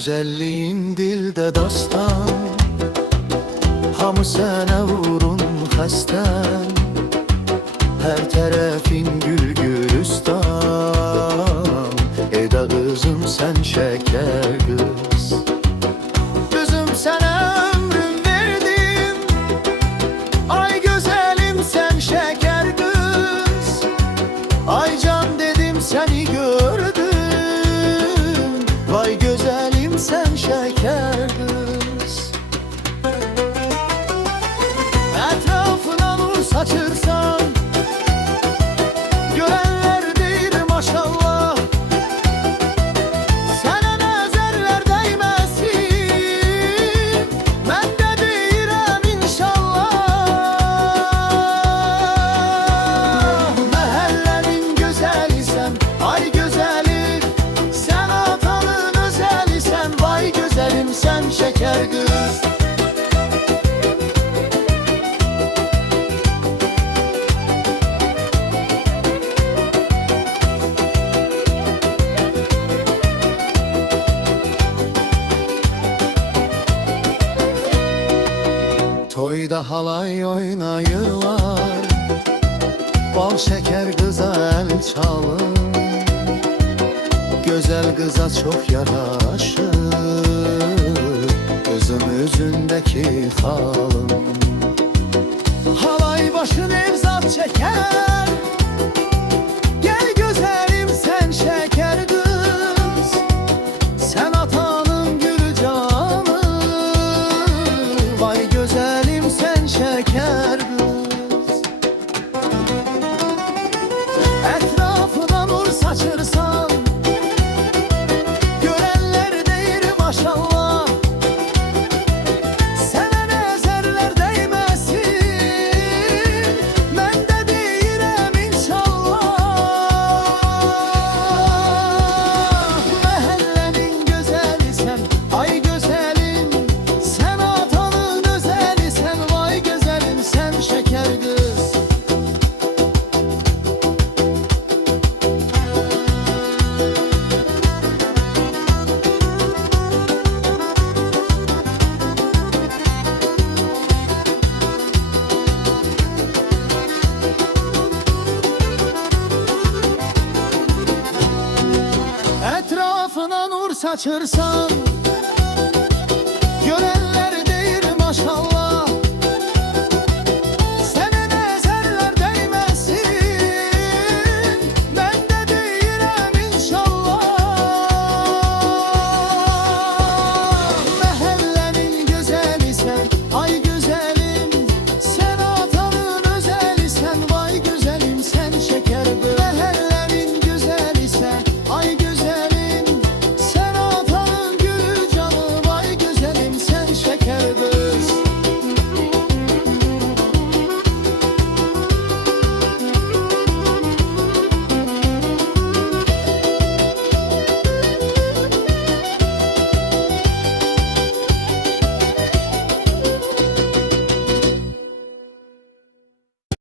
Gözəlliyin dildə dastan, hamı sənə vurun xəstən. Hər tərəfin gül gülistan, edə qızım sən şəkər qız. Qızım sənə ömrüm verdim, ay gözəlim sən şəkər qız. Ay can dedim səni gördüm, vay gözəlim sən şəkər qız. Ətrafına nur saçırsan, görenler deyir maşallah. Sənə nəzərlər dəyməsin, mən də deyirəm inşallah. Məhəllənin gözəlisən, ay gözəlim, sən atanın özəlisən, vay gözəlim sən şəkər qız. Toyda halay oynayırlar, bal şeker kıza el çalın. Güzel kıza çok yaraşır kızın üzündeki halın. Halay başı nevzat çeker, gel güzelim sen şeker kız. Sen atanın gül canı, vay güzelim sen şeker kız. Etrafına nur saçırsan, görenler deyir maşallah. Sənə nəzərlər dəyməsin, mən də deyirəm inşallah. Məhəllənin gözəlisən, ay gözəlim, sən atanın özəlisən, vay gözəlim sən şəkər qız. Etrafına nur saçırsan,